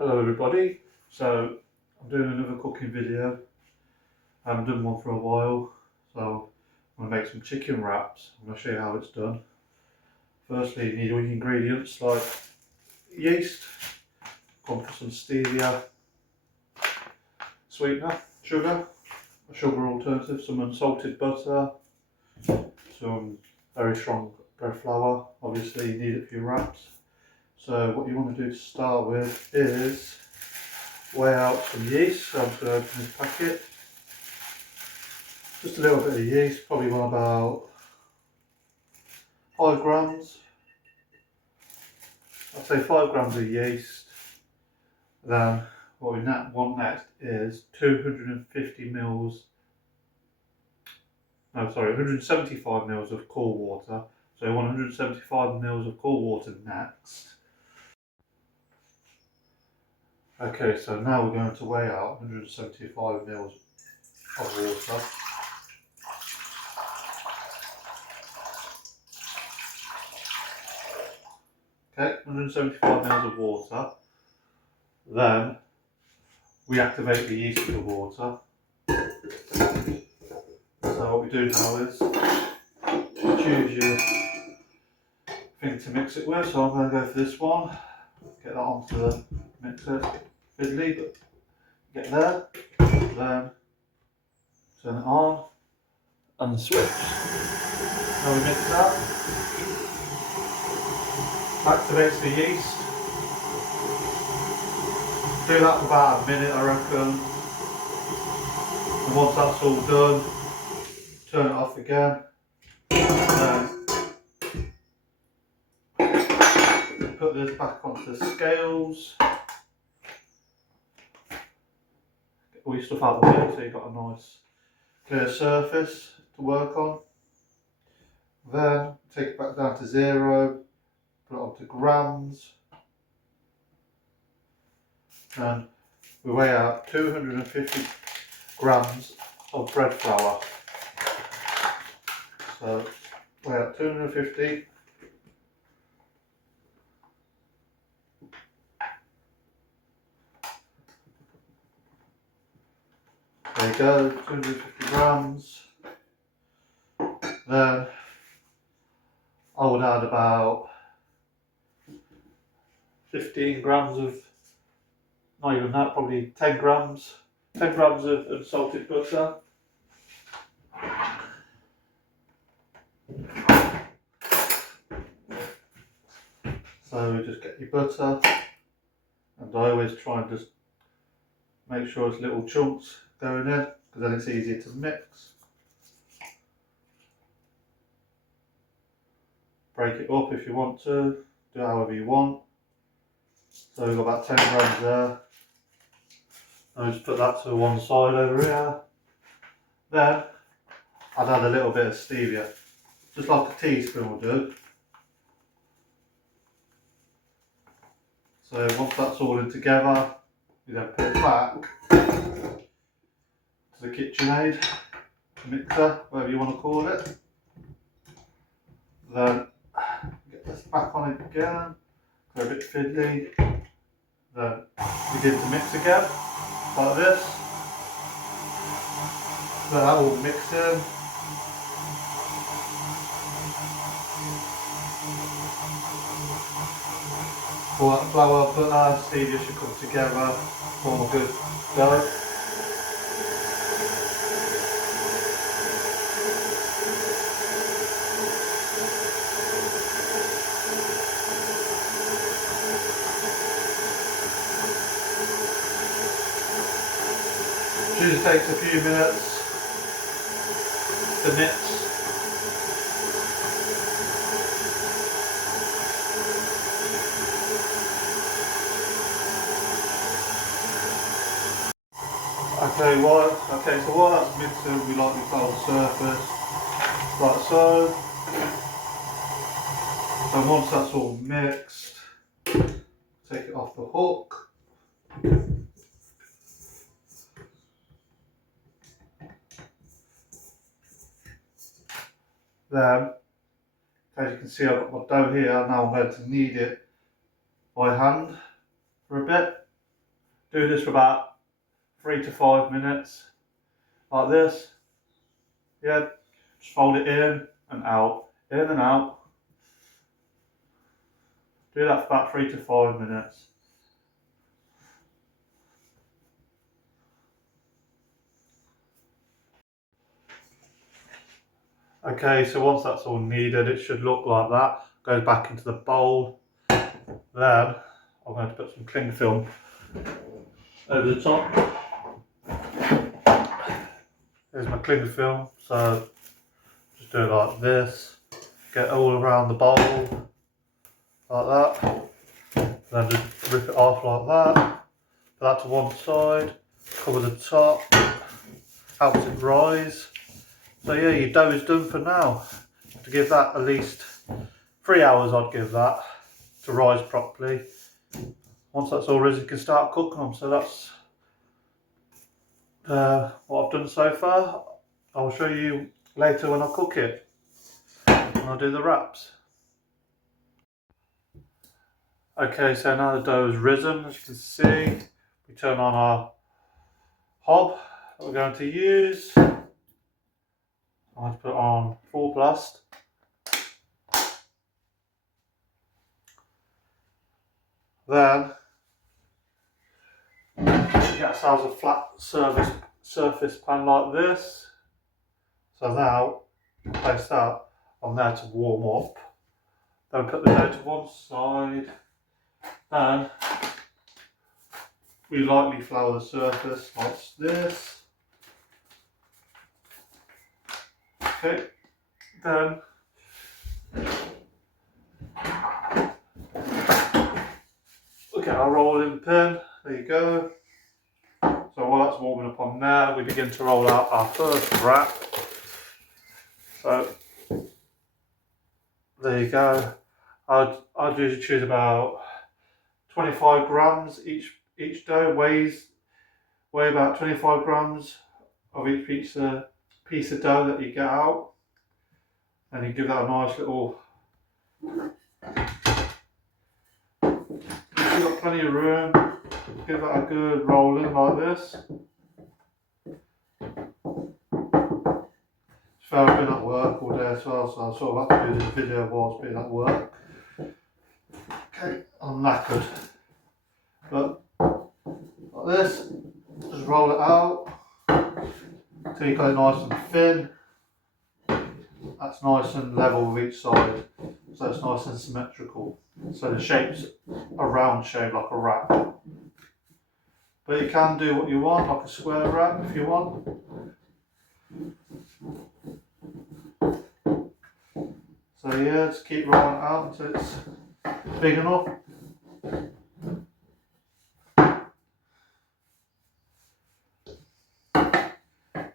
Hello everybody, so I'm doing another cooking video. I haven't done one for a while, so I'm going to make some chicken wraps. I'm going to show you how it's done. Firstly, you need all your ingredients like yeast, going for some stevia, sweetener, sugar, a sugar alternative, some unsalted butter, some very strong bread flour. Obviously you need it for your wraps. So what you want to do to start with is weigh out some yeast. So I'm just going to open this packet. Just a little bit of yeast, probably want about 5 grams. I'd say 5 grams of yeast. Then what we want next is 175 mils of cool water. So we want 175 mils of cool water next. Okay, so now we're going to weigh out 175 mils of water. Okay, 175 mils of water. Then we activate the yeast with the water. So what we do now is you choose your thing to mix it with. So I'm going to go for this one. Get that onto the mixer. Fiddly, but get there. Then turn it on and switch. Now we mix that. Activates the yeast. Do that for about a minute, I reckon. And once that's all done, turn it off again. Put this back onto the scales. Get all your stuff out of the way so you've got a nice clear surface to work on. Then take it back down to 0, put it onto grams, and we weigh out 250 grams of bread flour. So weigh out 250. There you go, 250 grams. Then I would add about 15 grams of, not even that, probably 10 grams of unsalted butter. So you just get your butter, and I always try and just make sure it's little chunks going in, because then it's easier to mix. Break it up if you want to, do it however you want. So we've got about 10 grams there. I'll just put that to one side over here. Then I'd add a little bit of stevia, just like a teaspoon will do. So once that's all in together, you then put it back to the KitchenAid mixer, whatever you want to call it. Then get this back on it again, go a bit fiddly. Then begin to mix again, like this. Let that all mix in. All that flour, butter, stevia should come together, form a good dough. Usually takes a few minutes to mix. Okay, so while that's mixing, we like the flour surface, like so. So once that's all mixed, take it off the hook. Then, as you can see, I've got my dough here. Now I'm going to knead it by hand for a bit. Do this for about 3 to 5 minutes, like this. Yeah, just fold it in and out, in and out. Do that for about 3 to 5 minutes. Okay, so once that's all kneaded, it should look like that. Goes back into the bowl. Then I'm going to put some cling film over the top. Here's my cling film. So just do it like this. Get it all around the bowl, like that. Then just rip it off like that. Put that to one side. Cover the top. Helps it rise. So yeah, your dough is done for now. To give that at least 3 hours, I'd give that to rise properly. Once that's all risen, you can start cooking them. So that's what I've done so far. I'll show you later when I cook it. And I'll do the wraps. Okay, so now the dough is risen, as you can see. We turn on our hob that we're going to use. I'm going to put it on full blast. Then get ourselves a flat surface pan like this. So now place that on there to warm up. Then put the dough to one side. And we lightly flour the surface like this. Okay, then look at our rolling pin. There you go. So while that's warming up on there, we begin to roll out our first wrap. So there you go. I'd usually choose about 25 grams each dough. Weigh about 25 grams of each piece of dough that you get out, and you give that a nice little. You've got plenty of room. Give that a good roll in like this. So I've been at work all day as well, so I sort of had to do this video whilst being at work. Okay, I'm knackered. But like this, just roll it out until you got it nice and thin. That's nice and level with each side, so it's nice and symmetrical. So the shape's a round shape like a wrap. But you can do what you want, like a square wrap if you want. So yeah, just keep rolling it out until it's big enough.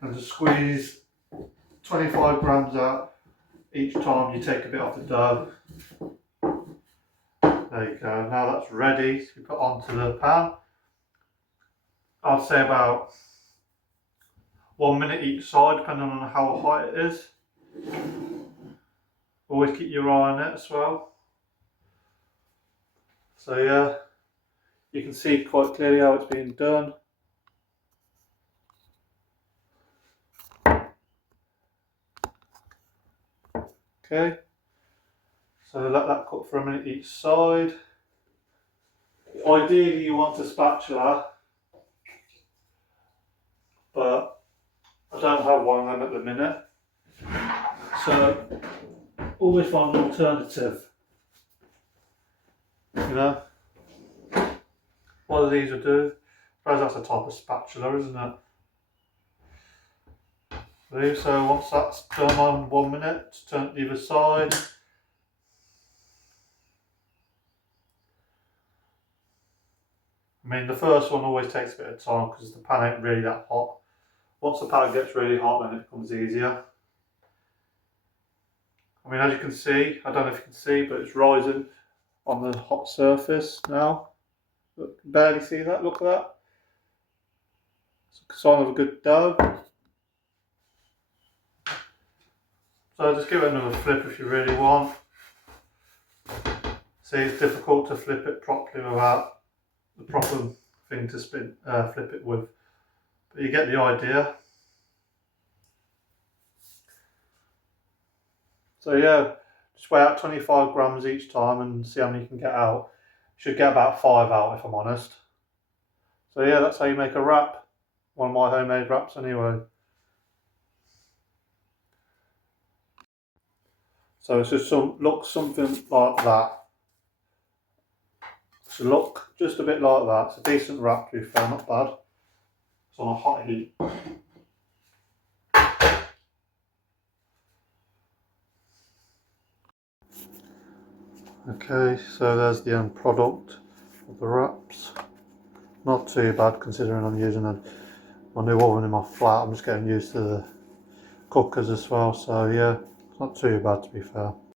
And just squeeze 25 grams out each time you take a bit off the dough. There you go, now that's ready to be put onto the pan. I'd say about 1 minute each side, depending on how hot it is. Always keep your eye on it as well. So yeah, you can see quite clearly how it's being done. Okay, so let that cook for a minute each side. Ideally you want a spatula, but I don't have one of them at the minute. So always find an alternative. You know, one of these would do. I suppose that's a type of spatula, isn't it? So once that's done on 1 minute, turn it the other side. I mean, the first one always takes a bit of time because the pan ain't really that hot. Once the pan gets really hot, then it becomes easier. I mean, as you can see, I don't know if you can see, but it's rising on the hot surface now. Look, barely see that, look at that. It's a sign of a good dough. So just give it another flip if you really want. See, it's difficult to flip it properly without the proper thing to flip it with. But you get the idea. So yeah, just weigh out 25 grams each time and see how many you can get out. Should get about 5 out if I'm honest. So yeah, that's how you make a wrap. One of my homemade wraps anyway. So it should look something like that. So look just a bit like that. It's a decent wrap to be fair, not bad. It's on a hot heat. Okay, so there's the end product of the wraps. Not too bad considering I'm using my new oven in my flat. I'm just getting used to the cookers as well, so yeah, it's not too bad to be fair.